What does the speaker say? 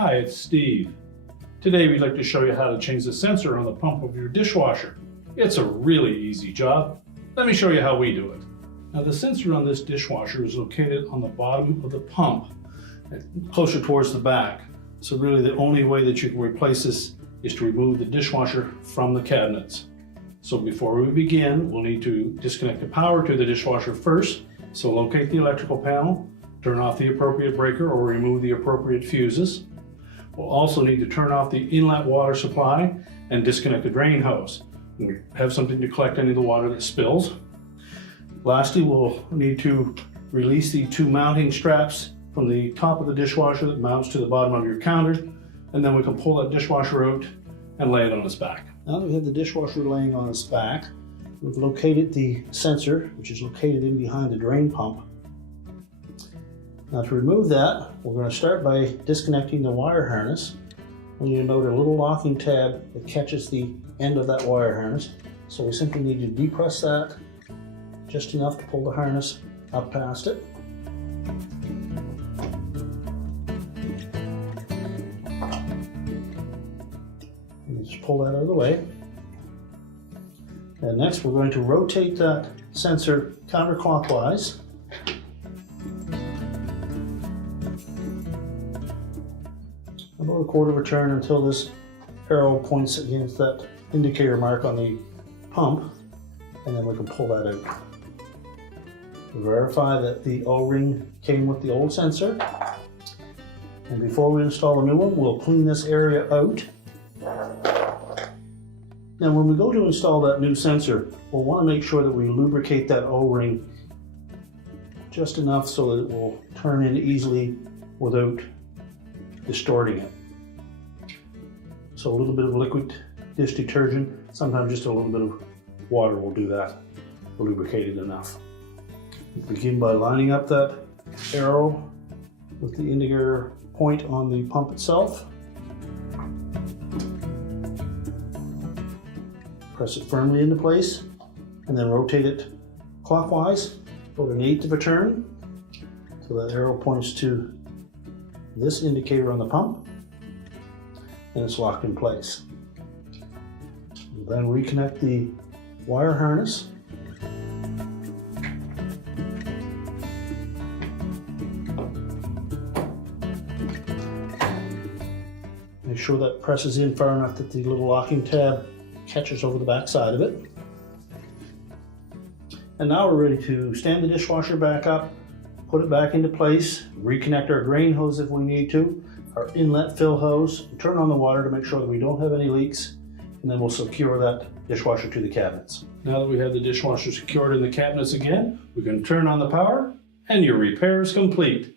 Hi, it's Steve. Today we'd like to show you how to change the sensor on the pump of your dishwasher. It's a really easy job. Let me show you how we do it. Now the sensor on this dishwasher is located on the bottom of the pump, closer towards the back. So really the only way that you can replace this is to remove the dishwasher from the cabinets. So before we begin, we'll need to disconnect the power to the dishwasher first. So locate the electrical panel, turn off the appropriate breaker or remove the appropriate fuses. We'll also need to turn off the inlet water supply and disconnect the drain hose. We have something to collect any of the water that spills. Lastly, we'll need to release the two mounting straps from the top of the dishwasher that mounts to the bottom of your counter, and then we can pull that dishwasher out and lay it on its back. Now that we have the dishwasher laying on its back, we've located the sensor, which is located in behind the drain pump. Now to remove that, we're going to start by disconnecting the wire harness. You'll note a little locking tab that catches the end of that wire harness. So we simply need to depress that just enough to pull the harness up past it. And just pull that out of the way. And next we're going to rotate that sensor counterclockwise. About a quarter of a turn until this arrow points against that indicator mark on the pump, and then we can pull that out. Verify that the O-ring came with the old sensor, and before we install a new one, we'll clean this area out. Now when we go to install that new sensor, we'll want to make sure that we lubricate that O-ring just enough so that it will turn in easily without distorting it. So a little bit of liquid dish detergent, sometimes just a little bit of water will do that, lubricated enough. We begin by lining up that arrow with the indicator point on the pump itself. Press it firmly into place and then rotate it clockwise, about 1/8 of a turn, so that arrow points to this indicator on the pump, and it's locked in place. We'll then reconnect the wire harness. Make sure that presses in far enough that the little locking tab catches over the back side of it. And now we're ready to stand the dishwasher back up, put it back into place, reconnect our drain hose if we need to, our inlet fill hose, turn on the water to make sure that we don't have any leaks, and then we'll secure that dishwasher to the cabinets. Now that we have the dishwasher secured in the cabinets again, we can turn on the power and your repair is complete.